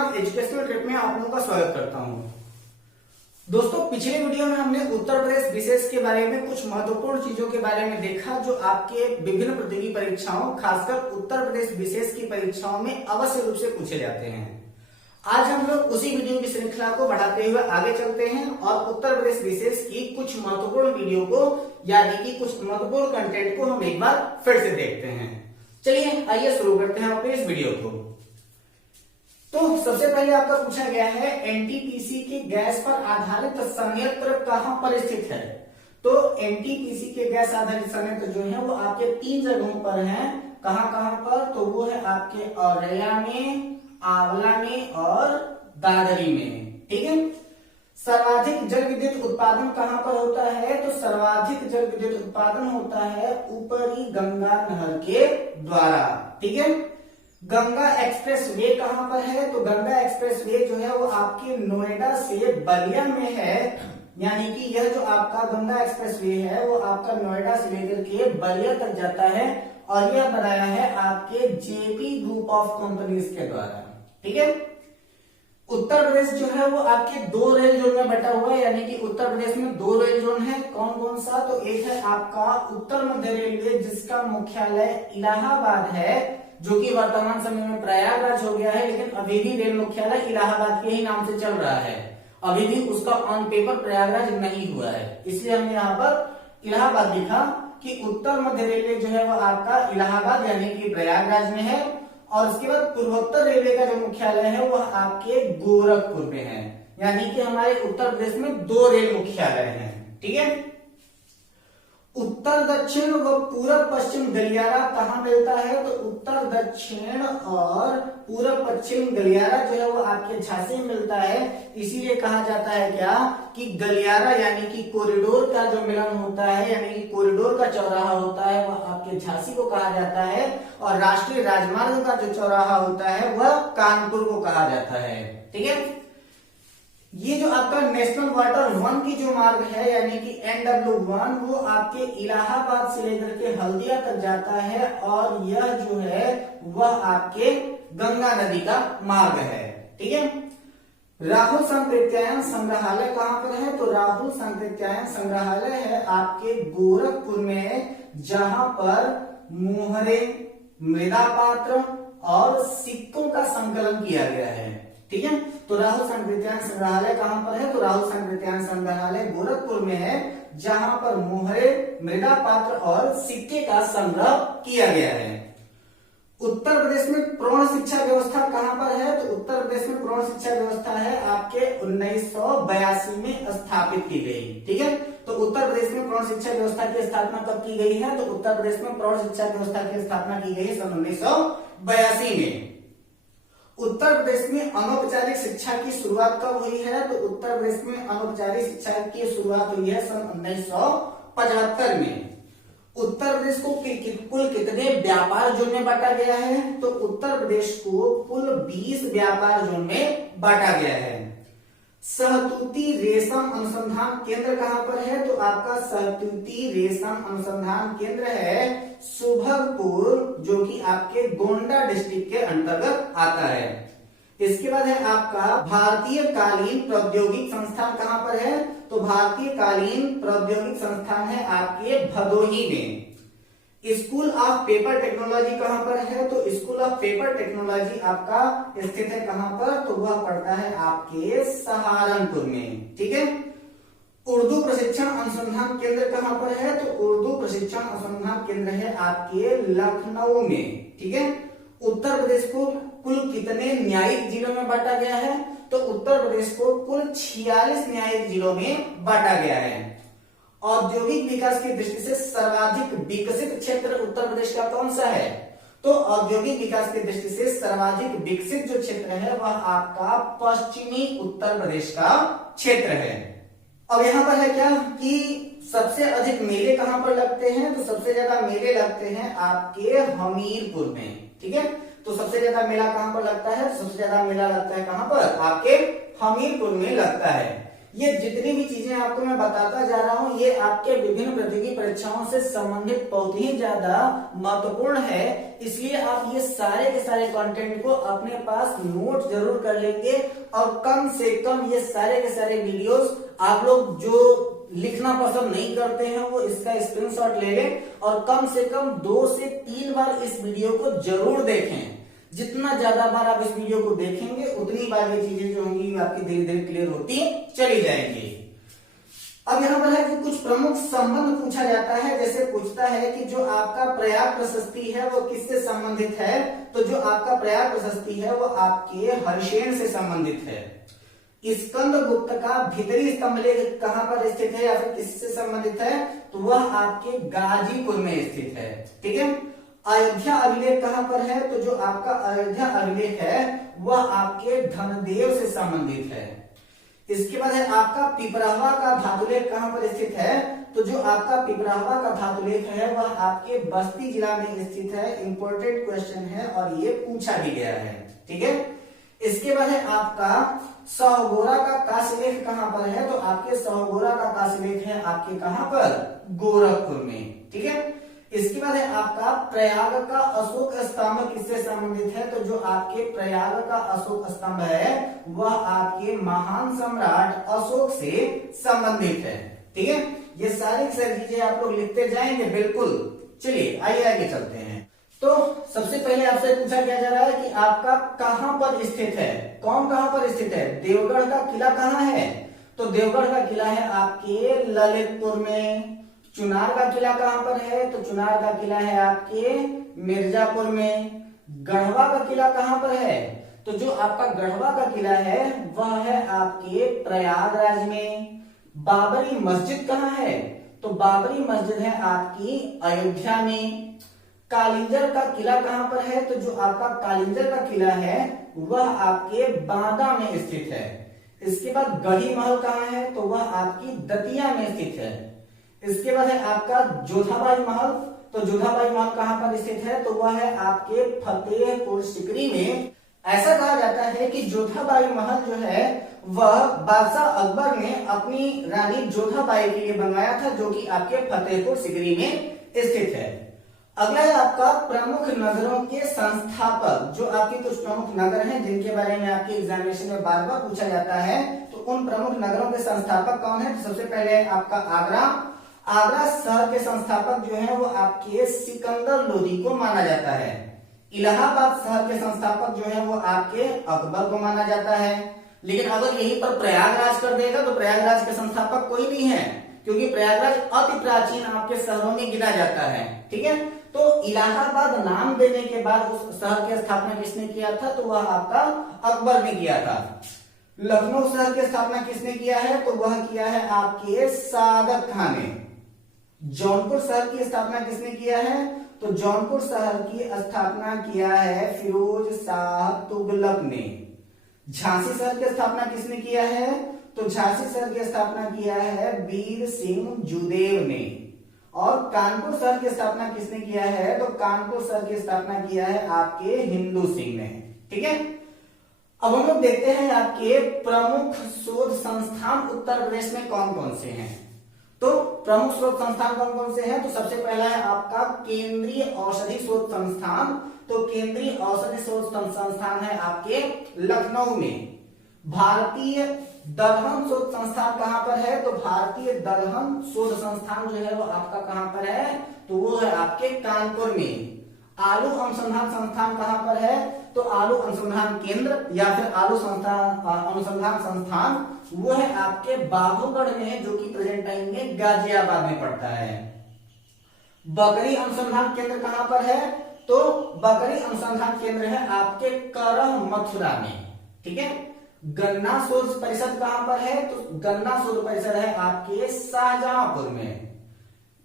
नाथ educational trip में आप लोगों का स्वागत करता हूं। दोस्तों, पिछले वीडियो में हमने उत्तर प्रदेश विशेष के बारे में कुछ महत्वपूर्ण चीजों के बारे में देखा जो आपके विभिन्न प्रतियोगी परीक्षाओं, खासकर उत्तर प्रदेश विशेष की परीक्षाओं में अवश्य रूप से पूछे जाते हैं। आज हम लोग उसी वीडियो की श्रृंखला को बढ़ाते हुए आगे चलते हैं और उत्तर प्रदेश विशेष की कुछ महत्वपूर्ण वीडियो को यानी कि कुछ महत्वपूर्ण कंटेंट को हम एक बार फिर से देखते हैं। चलिए आइए शुरू करते हैं अपने इस वीडियो को। तो सबसे पहले आपका पूछा गया है एनटीपीसी के गैस पर आधारित संयंत्र कहां पर स्थित है। तो एनटीपीसी के गैस आधारित संयंत्र जो है वो आपके 3 जगहों पर है। कहां कहां पर? तो वो है आपके औरैया में, आंवला में और दादरी में। ठीक है। सर्वाधिक जल विद्युत उत्पादन कहां पर होता है? तो सर्वाधिक जल विद्युत उत्पादन होता है ऊपरी गंगा नहर के द्वारा। ठीक है। गंगा एक्सप्रेस वे कहां पर है? तो गंगा एक्सप्रेस वे जो है वो आपके नोएडा से बलिया में है, यानी कि यह जो आपका गंगा एक्सप्रेस वे है वो आपका नोएडा से लेकर के बलिया तक जाता है और यह बनाया है आपके जेपी ग्रुप ऑफ कंपनीज के द्वारा। ठीक है। उत्तर प्रदेश जो है वो आपके 2 रेल जोन में बटा हुआ है, यानी कि उत्तर प्रदेश में 2 रेल जोन है। कौन कौन सा? तो एक है आपका उत्तर मध्य रेलवे जिसका मुख्यालय इलाहाबाद है, जो कि वर्तमान समय में प्रयागराज हो गया है, लेकिन अभी भी रेल मुख्यालय इलाहाबाद के ही नाम से चल रहा है। अभी भी उसका ऑन पेपर प्रयागराज नहीं हुआ है, इसलिए हमने यहाँ पर इलाहाबाद लिखा कि उत्तर मध्य रेलवे जो है वो आपका इलाहाबाद यानी कि प्रयागराज में है। और उसके बाद पूर्वोत्तर रेलवे का जो मुख्यालय है वह आपके गोरखपुर में है, यानी कि हमारे उत्तर प्रदेश में 2 रेल मुख्यालय हैं। ठीक है। उत्तर दक्षिण व पूरब पश्चिम गलियारा कहां मिलता है? तो उत्तर दक्षिण और पूरब पश्चिम गलियारा जो है वो आपके झांसी में मिलता है। इसीलिए कहा जाता है क्या कि गलियारा यानी कि कॉरिडोर का जो मिलन होता है, यानी कि कॉरिडोर का चौराहा होता है वह आपके झांसी को कहा जाता है, और राष्ट्रीय राजमार्ग का जो चौराहा होता है वह कानपुर को कहा जाता है। ठीक है। ये जो आपका नेशनल वाटर 1 की जो मार्ग है यानी कि NW1 वो आपके इलाहाबाद से लेकर के हल्दिया तक जाता है, और यह जो है वह आपके गंगा नदी का मार्ग है। ठीक है। राहुल संकृत्यायन संग्रहालय कहां पर है? तो राहुल संकृत्यायन संग्रहालय है आपके गोरखपुर में, जहां पर मोहरे, मृदा पात्र और सिक्कों का संकलन किया गया है। ठीक है। तो राहुल संकृत्यायन संग्रहालय कहां पर है? तो राहुल संकृत्यायन संग्रहालय गोरखपुर में है, जहां पर मोहरे, मृदा पात्र और सिक्के का संग्रह किया गया है। उत्तर प्रदेश में प्रौढ़ शिक्षा व्यवस्था कहां पर है? तो उत्तर प्रदेश में प्रौढ़ शिक्षा व्यवस्था है आपके 1982 में स्थापित की गई। ठीक है। तो उत्तर प्रदेश में प्रौढ़ शिक्षा व्यवस्था की स्थापना कब की गई है? तो उत्तर प्रदेश में प्रौढ़ शिक्षा व्यवस्था की स्थापना की गई है सन 1982 में। उत्तर प्रदेश में अनौपचारिक शिक्षा की शुरुआत कब हुई है? तो उत्तर प्रदेश में अनौपचारिक शिक्षा की शुरुआत हुई है सन 1975 में। उत्तर प्रदेश को कुल कितने व्यापार जोन में बांटा गया है? तो उत्तर प्रदेश को कुल 20 व्यापार जोन में बांटा गया है। सहतूती रेशम अनुसंधान केंद्र कहां पर है? तो आपका सहतूती रेशम अनुसंधान केंद्र है सुभगपुर, जो कि आपके गोंडा डिस्ट्रिक्ट के अंतर्गत आता है। इसके बाद है आपका भारतीय कालीन प्रौद्योगिक संस्थान कहां पर है? तो भारतीय कालीन प्रौद्योगिक संस्थान है आपके भदोही में। स्कूल ऑफ पेपर टेक्नोलॉजी कहां पर है? तो स्कूल ऑफ पेपर टेक्नोलॉजी आपका स्थित है कहां पर? तो वह पड़ता है आपके सहारनपुर में। ठीक है। उर्दू प्रशिक्षण अनुसंधान केंद्र कहां पर है? तो उर्दू प्रशिक्षण अनुसंधान केंद्र है आपके लखनऊ में। ठीक है। उत्तर प्रदेश को कुल कितने न्यायिक जिलों में बांटा गया है? तो उत्तर प्रदेश को कुल 46 न्यायिक जिलों में बांटा गया है। औद्योगिक विकास की दृष्टि से सर्वाधिक विकसित क्षेत्र उत्तर प्रदेश का कौन सा है? तो औद्योगिक विकास की दृष्टि से सर्वाधिक विकसित जो क्षेत्र है वह आपका पश्चिमी उत्तर प्रदेश का क्षेत्र है। अब यहाँ पर है क्या कि सबसे अधिक मेले कहां पर लगते हैं? तो सबसे ज्यादा मेले लगते हैं आपके हमीरपुर में। ठीक है। तो सबसे ज्यादा मेला कहां पर लगता है? सबसे ज्यादा मेला लगता है कहां पर? आपके हमीरपुर में लगता है। ये जितनी भी चीजें आपको मैं बताता जा रहा हूं ये आपके विभिन्न प्रतियोगी परीक्षाओं से संबंधित बहुत ही ज्यादा महत्वपूर्ण है, इसलिए आप ये सारे के सारे कंटेंट को अपने पास नोट जरूर कर लेंगे और कम से कम ये सारे के सारे वीडियोस आप लोग जो लिखना पसंद नहीं करते हैं वो इसका स्क्रीनशॉट ले लें और कम से कम 2 से 3 बार इस वीडियो को जरूर देखें। जितना ज्यादा बार आप इस वीडियो को देखेंगे उतनी बार ये चीजें जो होंगी आपकी धीरे धीरे क्लियर होती चली जाएंगी। अब यहाँ पर है कि कुछ प्रमुख संबंध पूछा जाता है, जैसे पूछता है कि जो आपका प्रयाग प्रशस्ति है वो किससे संबंधित है, तो जो आपका प्रयाग प्रशस्ति है वो आपके हर्षेन से संबंधित है। स्कंदगुप्त का भीतरी स्तंभलेख कहां पर स्थित है या फिर किससे संबंधित है, तो वह आपके गाजीपुर में स्थित है। ठीक है। अयोध्या अभिलेख कहां पर है, तो जो आपका अयोध्या अभिलेख है वह आपके धनदेव से संबंधित है। इसके बाद है आपका पिपरावा का धातुलेख कहां पर स्थित है, तो जो आपका पिपरावा का धातुलेख है वह आपके बस्ती जिला में स्थित है। इंपॉर्टेंट क्वेश्चन है और ये पूछा भी गया है। ठीक है। इसके बाद है आपका सहगोरा का काशीलेख कहां पर है, तो आपके सहगोरा का काशीलेख है आपके कहां पर, गोरखपुर में। ठीक है। इसके बाद है आपका प्रयाग का अशोक स्तंभ किससे संबंधित है, तो जो आपके प्रयाग का अशोक स्तंभ है वह आपके महान सम्राट अशोक से संबंधित है। ठीक है। ये सारी चीजें आप लोग लिखते जाएंगे बिल्कुल। चलिए आइए आगे चलते हैं। तो सबसे पहले आपसे पूछा क्या जा रहा है कि आपका कहां पर स्थित है, कौन कहां पर स्थित है, देवगढ़ का किला कहां है, तो देवगढ़ का किला है आपके ललितपुर में। चुनार का किला कहां पर है, तो चुनार का किला है आपके मिर्जापुर में। गढ़वा का किला कहां पर है, तो जो आपका गढ़वा का किला है वह है आपके प्रयागराज में। बाबरी मस्जिद कहां है, तो बाबरी मस्जिद है आपकी अयोध्या में। कालिंजर का किला कहां पर है, तो जो आपका कालिंजर का किला है वह आपके बांदा में स्थित है। इसके बाद गढ़ी महल कहां है, तो वह आपकी दतिया में स्थित है। इसके बाद है आपका जोधाबाई महल, तो जोधाबाई महल कहां पर स्थित है, तो वह है आपके फतेहपुर सीकरी में। ऐसा कहा जाता है कि जोधाबाई महल जो है वह बादशाह अकबर ने अपनी रानी जोधाबाई के लिए बनवाया था, जो कि आपके फतेहपुर सीकरी में स्थित है। अगला है आपका प्रमुख नगरों के संस्थापक, जो आपके कुछ प्रमुख नगर हैं जिनके बारे में आपके एग्जामिनेशन में बार बार पूछा जाता है, तो उन प्रमुख नगरों के संस्थापक कौन है, तो सबसे पहले है आपका आगरा। आगरा शहर के संस्थापक जो है वो आपके सिकंदर लोदी को माना जाता है। इलाहाबाद शहर के संस्थापक जो है वो आपके अकबर को माना जाता है। लेकिन अगर यहीं पर प्रयागराज कर देगा तो प्रयागराज के संस्थापक कोई नहीं है, क्योंकि प्रयागराज अति प्राचीन आपके शहरों में गिना जाता है। ठीक है। तो इलाहाबाद नाम देने के बाद उस शहर की स्थापना किसने किया था, तो वह आपका अकबर ने किया था। लखनऊ शहर की स्थापना किसने किया है, तो वह किया है आपके सादत खान ने। जौनपुर शहर की स्थापना किसने किया है, तो जौनपुर शहर की स्थापना किया है फिरोज शाह तुगलक ने। झांसी शहर की स्थापना किसने किया है, तो झांसी शहर की स्थापना किया है वीर सिंह जुदेव ने। और कानपुर शहर की स्थापना किसने किया है, तो कानपुर शहर की स्थापना किया है आपके हिंदू सिंह ने। ठीक है। अब हम लोग देखते हैं आपके प्रमुख शोध संस्थान उत्तर प्रदेश में कौन कौन से हैं। तो प्रमुख शोध संस्थान कौन कौन से हैं, तो सबसे पहला है आपका केंद्रीय औषधि शोध संस्थान। तो केंद्रीय औषधि शोध संस्थान है आपके लखनऊ में। भारतीय दलहन शोध संस्थान कहां पर है, तो भारतीय दलहन शोध संस्थान जो है वो आपका कहां पर है, तो वो है आपके कानपुर में। आलू अनुसंधान संस्थान कहां पर है, तो आलू अनुसंधान केंद्र या फिर आलू अनुसंधान संस्थान वो है आपके बाबूगढ़ में, जो कि प्रेजेंट टाइम में गाजियाबाद में पड़ता है। बकरी अनुसंधान केंद्र कहां पर है, तो बकरी अनुसंधान केंद्र है आपके करह मथुरा में। ठीक है। गन्ना शोध परिषद कहां पर है, तो गन्ना शोध परिषद है आपके शाहजहांपुर में।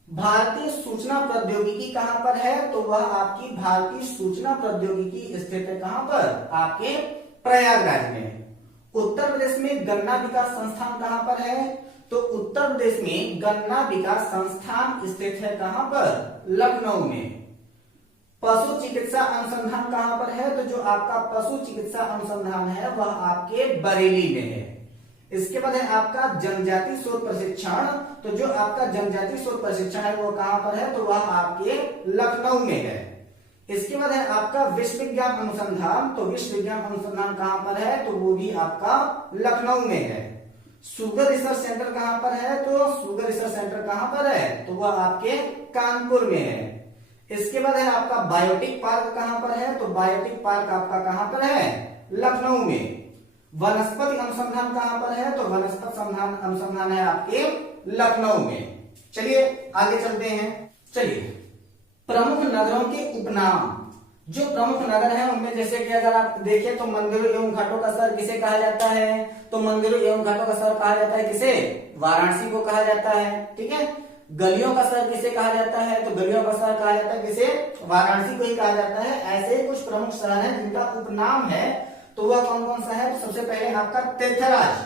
भारतीय सूचना प्रौद्योगिकी कहां पर है, तो वह आपकी भारतीय सूचना प्रौद्योगिकी स्थित है कहां पर, आपके प्रयागराज में। उत्तर प्रदेश में गन्ना विकास संस्थान कहां पर है, तो उत्तर प्रदेश में गन्ना विकास संस्थान स्थित है कहां पर, लखनऊ में। पशु चिकित्सा अनुसंधान कहां पर है, तो जो आपका पशु चिकित्सा अनुसंधान है वह आपके बरेली में है। इसके बाद है आपका जनजाति शोध प्रशिक्षण। तो जो आपका जनजाति शोध प्रशिक्षण है वो कहां पर है, तो वह आपके लखनऊ में है। इसके बाद है आपका विश्व विज्ञान अनुसंधान। तो विश्व विज्ञान अनुसंधान कहां पर है, तो वो भी आपका लखनऊ में है। शुगर रिसर्च सेंटर कहां पर है, तो शुगर रिसर्च सेंटर कहां पर है, तो वह आपके कानपुर में है। इसके बाद है आपका बायोटिक पार्क कहां पर है, तो बायोटिक पार्क आपका कहां पर है, लखनऊ में। वनस्पति अनुसंधान कहां पर है, तो वनस्पति अनुसंधान है आपके लखनऊ में। चलिए आगे चलते हैं। चलिए प्रमुख नगरों के उपनाम। जो प्रमुख नगर हैं उनमें जैसे कि अगर आप देखें तो मंदिरों एवं घाटों का शहर किसे कहा जाता है, तो मंदिरों एवं घाटों का शहर कहा जाता है किसे, वाराणसी को कहा जाता है। ठीक है। गलियों का शहर किसे कहा जाता है, तो गलियों का शहर कहा जाता है किसे, वाराणसी को ही कहा जाता है। ऐसे कुछ प्रमुख शहर हैं जिनका उपनाम है, तो वह कौन कौन सा है, तो सबसे पहले आपका तीर्थराज।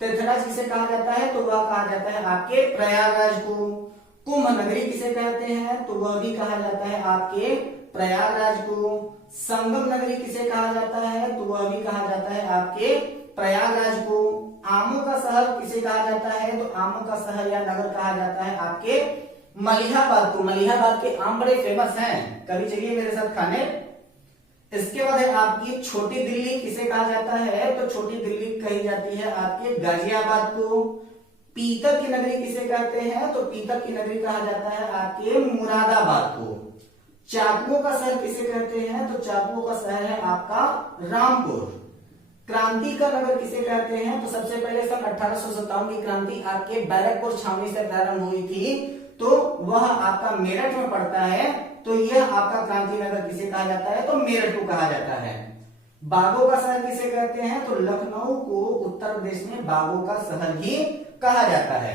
तीर्थराज किसे कहा जाता है, तो वह कहा जाता है आपके प्रयागराज को। कुंभ नगरी किसे कहते हैं, तो वह भी कहा जाता है आपके प्रयागराज को। संगम नगरी किसे कहा जाता है, तो वह भी कहा जाता है आपके प्रयागराज को। आमों का शहर किसे कहा जाता है, तो आमों का शहर या नगर कहा जाता है आपके मलिहाबाद को। मलिहाबाद के आम बड़े फेमस हैं, कभी चलिए मेरे साथ खाने। इसके बाद है आपकी छोटी दिल्ली किसे कहा जाता है, तो छोटी दिल्ली कही जाती है आपके गाजियाबाद को। पीतल की नगरी किसे कहते हैं, तो पीतल की नगरी कहा जाता है आपके मुरादाबाद को। चाकुओं का शहर किसे कहते हैं, तो चाकुओं का शहर है आपका रामपुर। क्रांति का नगर किसे कहते हैं, तो सबसे पहले सन 1857 की क्रांति आपके बैरकपुर छावनी से प्रारंभ हुई थी, तो वह आपका मेरठ में पड़ता है। तो यह आपका क्रांति नगर किसे कहा जाता है, तो मेरठ को कहा जाता है। बागों का शहर किसे कहते हैं, तो लखनऊ को उत्तर प्रदेश में बागों का शहर ही कहा जाता है।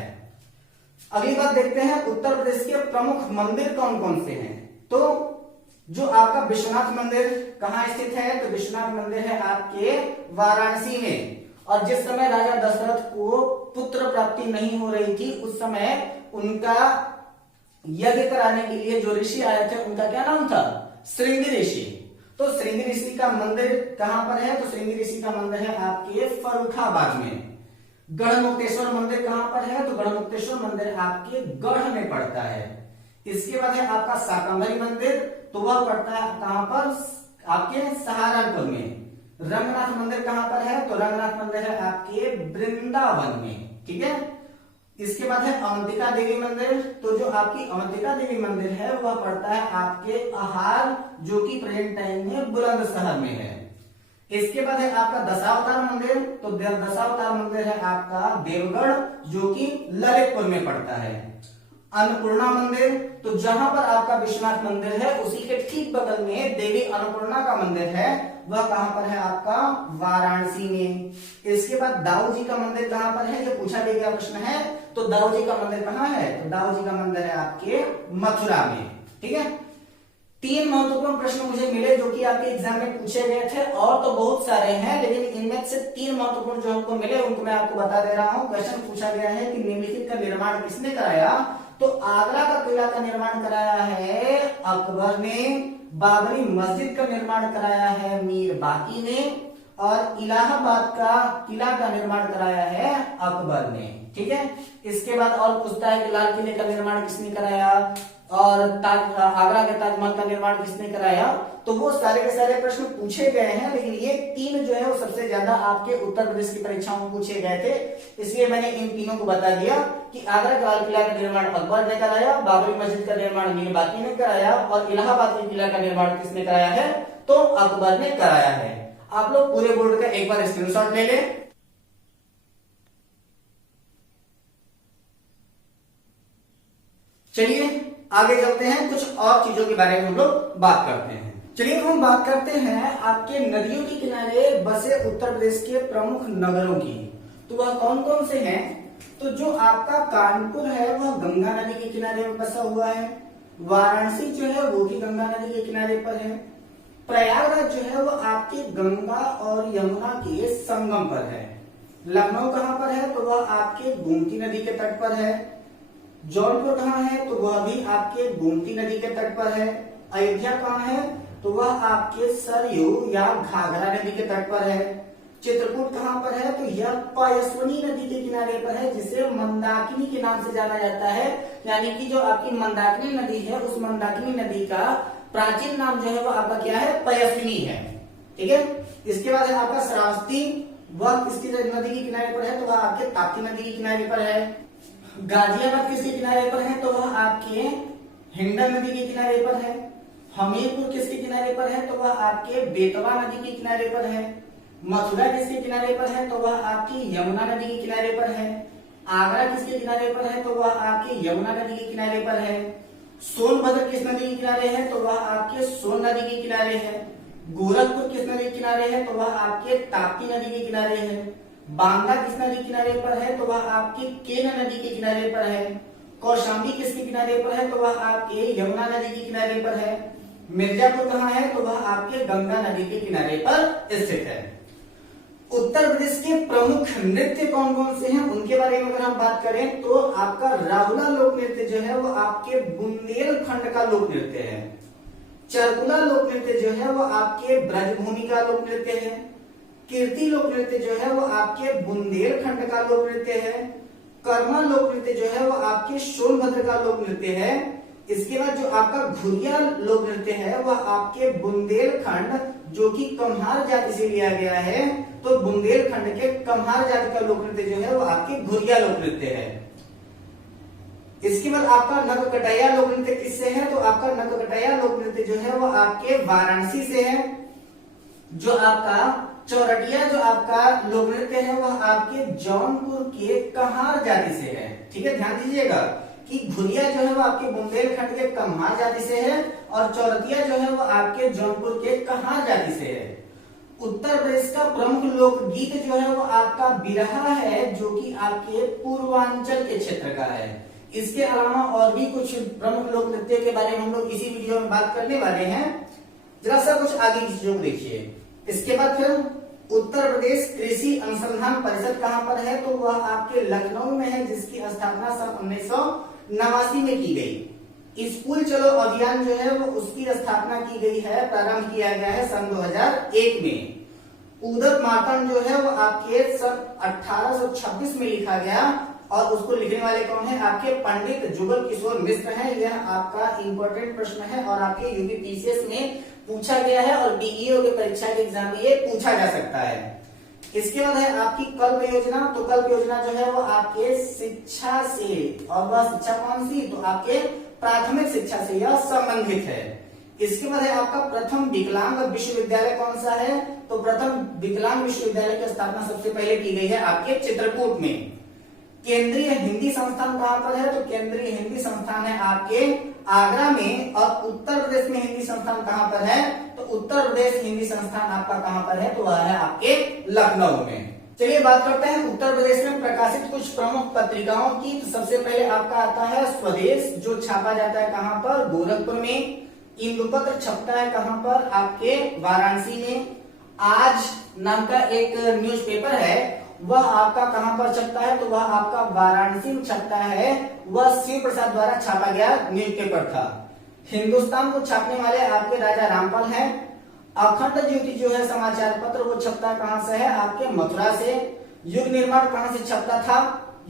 अगली बात देखते हैं उत्तर प्रदेश के प्रमुख मंदिर कौन कौन से हैं। तो जो आपका विश्वनाथ मंदिर कहाँ स्थित है, तो विश्वनाथ मंदिर है आपके वाराणसी में। और जिस समय राजा दशरथ को पुत्र प्राप्ति नहीं हो रही थी, उस समय उनका यज्ञ कराने के लिए जो ऋषि आए थे उनका क्या नाम था, श्रृंगी ऋषि। तो श्रृंगी ऋषि का मंदिर कहां पर है, तो श्रृंगी ऋषि का मंदिर है आपके फर्रुखाबाद में। गढ़मुक्तेश्वर मंदिर कहां पर है, तो गढ़मुक्तेश्वर मंदिर आपके गढ़ में पड़ता है। इसके बाद है आपका शाकंभरी मंदिर, तो वह पड़ता है कहां पर, आपके सहारनपुर में। रंगनाथ मंदिर कहां पर है, तो रंगनाथ मंदिर है आपके वृंदावन में। ठीक है। इसके बाद है अवंतिका देवी मंदिर। तो जो आपकी अवंतिका देवी मंदिर है वह पड़ता है आपके आहार, जो कि प्रेजेंट टाइम में बुलंदशहर में है। इसके बाद है आपका दशावतार मंदिर। तो दशावतार मंदिर है आपका देवगढ़, जो कि ललितपुर में पड़ता है। अन्नपूर्णा मंदिर, तो जहां पर आपका विश्वनाथ मंदिर है उसी के ठीक बगल में देवी अन्नपूर्णा का मंदिर है, वह कहां पर है आपका वाराणसी में। इसके बाद दाऊ जी का मंदिर कहां पर है, ये पूछा गया प्रश्न है। तो दाऊ जी का मंदिर कहां है, तो दाऊ जी का मंदिर है आपके मथुरा में। ठीक है। 3 महत्वपूर्ण प्रश्न मुझे मिले जो कि आपके एग्जाम में पूछे गए थे, और तो बहुत सारे हैं लेकिन इनमें से 3 महत्वपूर्ण जो हमको मिले उनको मैं आपको बता दे रहा हूं। क्वेश्चन पूछा गया है कि निम्नलिखित का निर्माण किसने कराया, तो आगरा का किला का निर्माण कराया है अकबर ने, बाबरी मस्जिद का निर्माण कराया है मीर बाकी ने, और इलाहाबाद का किला का निर्माण कराया है अकबर ने। ठीक है। इसके बाद और पूछता है कि लाल किले का निर्माण किसने कराया, और आगरा के ताजमहल का निर्माण किसने कराया। तो वो सारे के सारे प्रश्न पूछे गए हैं, लेकिन ये 3 जो है वो सबसे ज्यादा आपके उत्तर प्रदेश की परीक्षाओं में पूछे गए थे, इसलिए मैंने इन तीनों को बता दिया कि आगरा का लाल किला का निर्माण अकबर ने कराया, बाबरी मस्जिद का निर्माण मीर बाकी ने कराया, और इलाहाबाद के किला का निर्माण किसने कराया है, तो अकबर ने कराया है। आप लोग पूरे बोर्ड का एक बार स्क्रीनशॉट ले लें। चलिए आगे चलते हैं, कुछ और चीजों के बारे में हम लोग बात करते हैं। चलिए हम बात करते हैं आपके नदियों के किनारे बसे उत्तर प्रदेश के प्रमुख नगरों की। तो वह कौन कौन से हैं, तो जो आपका कानपुर है वह गंगा नदी के किनारे में बसा हुआ है। वाराणसी जो है वो भी गंगा नदी के किनारे पर है। प्रयागराज जो है वो आपके गंगा और यमुना के संगम पर है। लखनऊ कहां पर है, तो वह आपके गोमती नदी के तट पर है। जौनपुर कहां है, तो वह भी आपके गोमती नदी के तट पर है। अयोध्या कहां है, तो वह आपके सरयू या घाघरा नदी के तट पर है। चित्रकूट कहाँ पर है? तो यह पयस्विनी नदी के किनारे पर है, जिसे मंदाकिनी के नाम से जाना जाता है। यानी कि जो आपकी मंदाकिनी नदी है, उस मंदाकिनी नदी का प्राचीन नाम जो है वो आपका क्या है? पयस्विनी है। ठीक है। इसके बाद है आपका श्रावस्ती, वह किसकी नदी के किनारे पर है? तो वह आपके ताप्ती नदी के किनारे पर है। गाजियाबाद किसके किनारे पर है? तो वह आपके हिंडन नदी के किनारे पर है। हमीरपुर किसके किनारे पर है? तो वह आपके बेतवा नदी के किनारे पर है। मथुरा किसके किनारे पर है? तो वह आपकी यमुना नदी के किनारे पर है। आगरा किसके किनारे पर है? तो वह आपकी यमुना नदी के किनारे पर है। सोनभद्र किस नदी के किनारे है? तो वह आपके सोन नदी के किनारे है। गोरखपुर किस नदी के किनारे है? तो वह आपके ताप्ती नदी के किनारे है। बांदा किस नदी के किनारे पर है? तो वह आपके केन नदी के किनारे पर है। कौशाम्बी किसके किनारे पर है? तो वह आपके यमुना नदी के किनारे पर है। मिर्जापुर कहाँ है? तो वह आपके गंगा नदी के किनारे पर स्थित है। उत्तर प्रदेश के प्रमुख नृत्य कौन कौन से हैं, उनके बारे में अगर हम बात करें तो आपका राहुला लोक नृत्य जो है वो आपके बुंदेलखंड का लोक नृत्य है। चरकुला लोक नृत्य जो है वो आपके ब्रजभूमि का लोक नृत्य है। कीर्ति लोक नृत्य जो है वो आपके बुंदेलखंड का लोक नृत्य है। कर्मा लोक नृत्य जो है वो आपके सोनभद्र का लोक नृत्य है। इसके बाद जो आपका घुरिया लोक नृत्य है वह आपके बुंदेलखंड, जो कि कम्हार जाति से लिया गया है, तो बुंदेलखंड के कम्हार जाति का लोक नृत्य जो है वो आपके घुरिया लोक नृत्य है। इसके बाद आपका नगकटैया लोक नृत्य किससे है? तो आपका नगकटैया लोक नृत्य जो है वो आपके वाराणसी से है। जो आपका चौरटिया जो आपका लोक नृत्य है वह आपके जौनपुर के कम्हार जाति से है। ठीक है, ध्यान दीजिएगा कि घुरिया जो है वो आपके बुंदेलखंड के कम्हार जाति से है और चौरतिया जो है वो आपके जौनपुर के कम्हार जाति से है। उत्तर प्रदेश का प्रमुख लोकगीत जो है वो आपका बिरहा है, जो कि आपके पूर्वांचल के क्षेत्र का है। इसके अलावा और भी कुछ प्रमुख लोक नृत्य के बारे में हम लोग इसी वीडियो में बात करने वाले हैं। जरा सा कुछ आगे की चीजों को देखिए। इसके बाद फिर उत्तर प्रदेश कृषि अनुसंधान परिषद कहाँ पर है? तो वह आपके लखनऊ में है, जिसकी स्थापना सन 1989 में की गई। स्कूल चलो अभियान जो है वो उसकी स्थापना की गई है, प्रारंभ किया गया है सन 2001 में। उदक मार्तंड जो है वो आपके सन 1826 में लिखा गया और उसको लिखने वाले कौन है? आपके पंडित जुगल किशोर मिश्र हैं। यह आपका इंपॉर्टेंट प्रश्न है और आपके यूपीपीसीएस में पूछा गया है और बीईओ के परीक्षा के एग्जाम में ये पूछा जा सकता है। इसके बाद है आपकी कल्प योजना। तो कल्प योजना जो है वो आपके शिक्षा से, और वह शिक्षा कौन सी? तो आपके प्राथमिक शिक्षा से यह संबंधित है। इसके बाद है आपका प्रथम विकलांग विश्वविद्यालय कौन सा है? तो प्रथम विकलांग विश्वविद्यालय की स्थापना सबसे पहले की गई है आपके चित्रकूट में। केंद्रीय हिंदी संस्थान कहाँ पर है? तो केंद्रीय हिंदी संस्थान है आपके आगरा में। और उत्तर प्रदेश में हिंदी संस्थान कहाँ पर है? तो उत्तर प्रदेश हिंदी संस्थान आपका कहाँ पर है? तो वह है आपके लखनऊ में। चलिए बात करते हैं उत्तर प्रदेश में प्रकाशित कुछ प्रमुख पत्रिकाओं की। तो सबसे पहले आपका आता है स्वदेश, जो छापा जाता है कहाँ पर? गोरखपुर में। इंदुपत्र छपता है कहाँ पर? आपके वाराणसी में। आज नाम का एक न्यूज़पेपर है, वह आपका कहां पर छपता है? तो वह आपका वाराणसी में छपता है। वह शिव प्रसाद द्वारा छापा गया न्यूज़पेपर था। हिंदुस्तान को छापने वाले आपके राजा रामपाल हैं। अखंड ज्योति जो है समाचार पत्र, वो छपता कहां से है? आपके मथुरा से। युग निर्माण कहां से छपता था?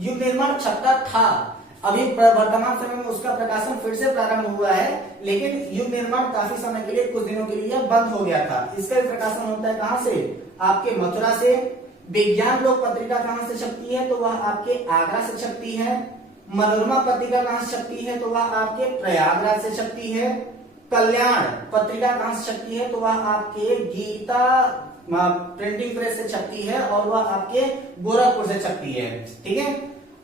युग निर्माण छपता था, अभी वर्तमान समय में उसका प्रकाशन फिर से प्रारंभ हुआ है, लेकिन युग निर्माण काफी समय के लिए, कुछ दिनों के लिए बंद हो गया था। इसका प्रकाशन होता है कहां से? आपके मथुरा से। विज्ञान लोक पत्रिका कहां से छपती है? तो वह आपके आगरा से छपती है। मनोरमा पत्रिका कहां से छपती है? तो वह आपके प्रयागराज से छपती है। कल्याण पत्रिका कहां से छपती है? तो वह आपके गीता प्रिंटिंग प्रेस से छपती है और वह आपके गोरखपुर से छपती है। ठीक है।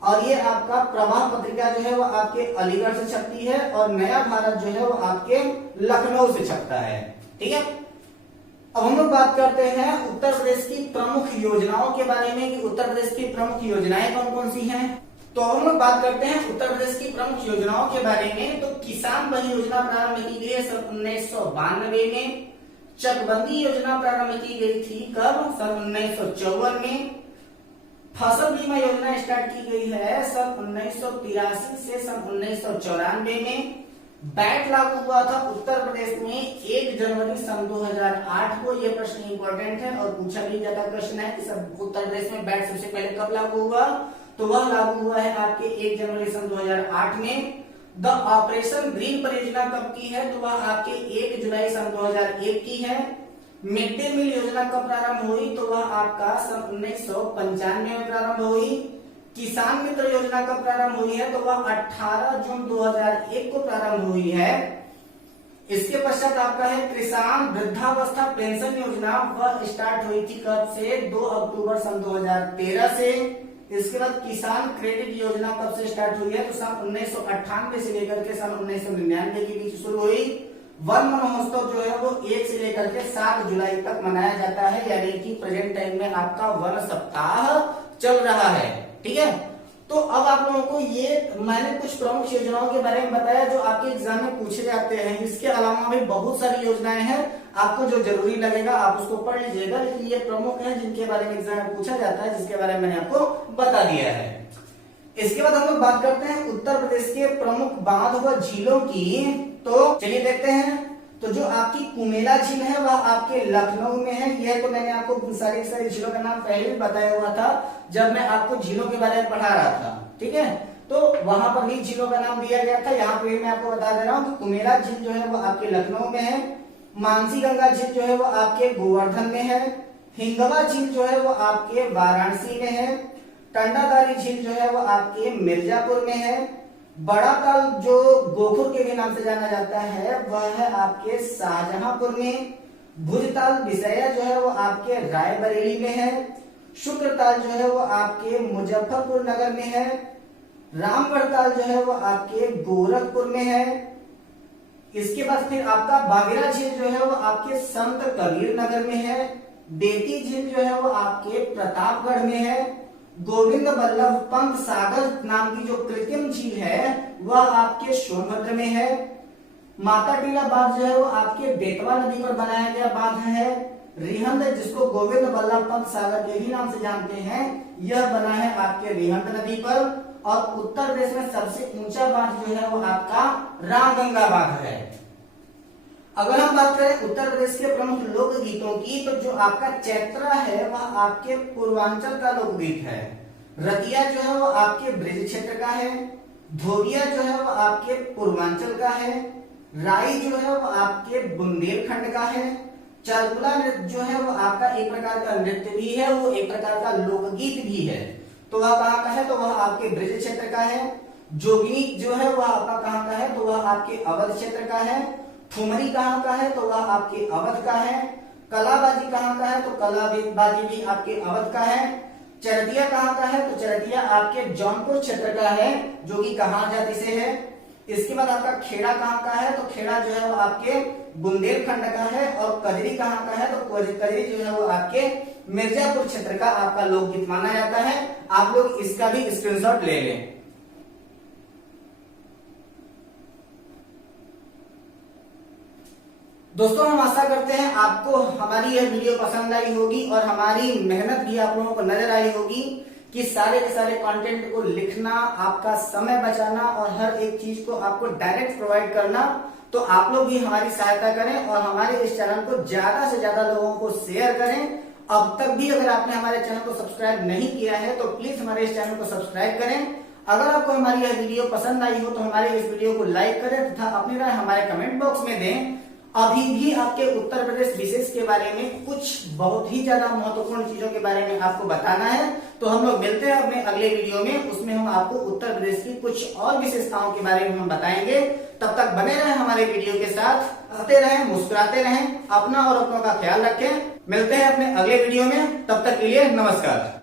और ये आपका प्रवाह पत्रिका जो है वो आपके अलीगढ़ से छपती है और नया भारत जो है वो आपके लखनऊ से छपता है। ठीक है। अब हम लोग बात करते हैं उत्तर प्रदेश की प्रमुख योजनाओं के बारे में कि उत्तर प्रदेश की प्रमुख योजनाएं कौन कौन सी हैं। तो हम लोग बात करते हैं उत्तर प्रदेश की प्रमुख योजनाओं के बारे में। तो किसान बंधु योजना प्रारंभ की गई है सन 1992 में। चकबंदी योजना प्रारंभ की गई थी कब? सन 1954 में। फसल बीमा योजना स्टार्ट की गई है सन 1983 से सन 1994 में। बैट लागू हुआ था उत्तर प्रदेश में 1 जनवरी सन 2008 को। यह प्रश्न इंपॉर्टेंट है और पूछा भी जाता प्रश्न है कि सब उत्तर प्रदेश में बैट सबसे पहले कब लागू हुआ, तो वह लागू हुआ है आपके 1 जनवरी सन 2008 में। द ऑपरेशन ग्रीन परियोजना कब की है, तो वह आपके 1 जुलाई सन 2001 की है। मिड डे मील योजना कब प्रारंभ हुई, तो वह आपका सन 1995 में प्रारंभ हुई। किसान मित्र योजना कब प्रारंभ हुई है, तो वह 18 जून 2001 को प्रारंभ हुई है। इसके पश्चात आपका है किसान वृद्धावस्था पेंशन योजना, वह स्टार्ट हुई थी कब से, 2 अक्टूबर सन 2013 से। इसके बाद किसान क्रेडिट योजना कब से स्टार्ट हुई है, तो सन 1998 से लेकर के सन 1999 के बीच शुरू हुई। वन महोत्सव जो है वो 1 से लेकर के 7 जुलाई तक मनाया जाता है, यानी कि प्रेजेंट टाइम में आपका वन सप्ताह चल रहा है। ठीक है, तो अब आप लोगों को ये मैंने कुछ प्रमुख योजनाओं के बारे में बताया जो आपके एग्जाम में पूछे जाते हैं। इसके अलावा भी बहुत सारी योजनाएं हैं, आपको जो जरूरी लगेगा आप उसको पढ़ लीजिएगा, लेकिन ये प्रमुख है जिनके बारे में एग्जाम में पूछा जाता है, जिसके बारे में मैंने आपको बता दिया है। इसके बाद हम लोग बात करते हैं उत्तर प्रदेश के प्रमुख बांध व झीलों की। तो चलिए देखते हैं। तो जो आपकी कुमेला झील है वह आपके लखनऊ में है। यह तो मैंने आपको सारी झीलों का नाम पहले भी बताया हुआ था जब मैं आपको झीलों के बारे में पढ़ा रहा था। ठीक है, तो वहां पर भी झीलों का नाम दिया गया था। यहाँ पे मैं आपको बता दे रहा हूँ कि कुमेला झील जो है वो आपके लखनऊ में है। मानसी गंगा झील जो है वो आपके गोवर्धन में है। हिंगवा झील जो है वो आपके वाराणसी में है। टंडादारी झील जो है वो आपके मिर्जापुर में है। बड़ा ताल जो गोखुर के भी नाम से जाना जाता है वह है आपके शाहजहांपुर में। भुजताल विषया जो है वो आपके रायबरेली में है। शुक्रताल जो है वो आपके मुजफ्फरपुर नगर में है। रामगढ़ ताल जो है वो आपके गोरखपुर में है। इसके बाद फिर आपका बागेरा झील जो है वो आपके संत कबीर नगर में है। बेती झील जो है वो आपके प्रतापगढ़ में है। गोविंद बल्लभ पंत सागर नाम की जो कृत्रिम झील है वह आपके सोनभद्र में है। माता टीला बांध जो है वो आपके बेतवा नदी पर बनाया गया बांध है। रिहंद जिसको गोविंद बल्लभ पंत सागर के ही नाम से जानते हैं, यह बना है आपके रिहंद नदी पर। और उत्तर प्रदेश में सबसे ऊंचा बांध जो है वो आपका रामगंगा बांध है। अगर हम बात करें उत्तर प्रदेश के प्रमुख लोकगीतों की, तो जो आपका चैत्रा है वह आपके पूर्वांचल का लोकगीत है। रतिया जो है वो आपके ब्रज क्षेत्र का है। धोबिया जो है वो आपके पूर्वांचल का है। राई जो है वो आपके बुंदेलखंड का है। चरकुला नृत्य जो है वो आपका एक प्रकार का नृत्य भी है, वो एक प्रकार का लोकगीत भी है। तो वह कहाँ का है, तो वह आपके ब्रज क्षेत्र का है। जोगिनी जो है वह आपका कहाँ का है, तो वह आपके अवध क्षेत्र का है। ठुमरी कहाँ का है, तो वह आपके अवध का है। कलाबाजी कहाँ का है, तो कलाबाजी भी आपके अवध का है। चरतिया कहाँ का है, तो चरतिया आपके जौनपुर क्षेत्र का है, जो कि कहार जाति से है। इसके बाद आपका खेड़ा कहाँ का है, तो खेड़ा जो है वो आपके बुंदेलखंड का है। और कजरी कहाँ का है, तो कजरी जो है वो आपके मिर्जापुर क्षेत्र का आपका लोकगीत माना जाता है। आप लोग इसका भी स्क्रीनशॉट ले लें। दोस्तों हम आशा करते हैं आपको हमारी यह वीडियो पसंद आई होगी और हमारी मेहनत भी आप लोगों को नजर आई होगी कि सारे के सारे कंटेंट को लिखना, आपका समय बचाना और हर एक चीज को आपको डायरेक्ट प्रोवाइड करना। तो आप लोग भी हमारी सहायता करें और हमारे इस चैनल को ज्यादा से ज्यादा लोगों को शेयर करें। अब तक भी अगर आपने हमारे चैनल को सब्सक्राइब नहीं किया है तो प्लीज हमारे इस चैनल को सब्सक्राइब करें। अगर आपको हमारी यह वीडियो पसंद आई हो तो हमारे इस वीडियो को लाइक करें तथा अपनी राय हमारे कमेंट बॉक्स में दें। अभी भी आपके उत्तर प्रदेश विशेष के बारे में कुछ बहुत ही ज्यादा महत्वपूर्ण चीजों के बारे में आपको बताना है, तो हम लोग मिलते हैं अपने अगले वीडियो में। उसमें हम आपको उत्तर प्रदेश की कुछ और विशेषताओं के बारे में हम बताएंगे। तब तक बने रहें हमारे वीडियो के साथ, हंसते रहें, मुस्कुराते रहें, अपना और अपनों का ख्याल रखें। मिलते हैं अपने अगले वीडियो में, तब तक के लिए नमस्कार।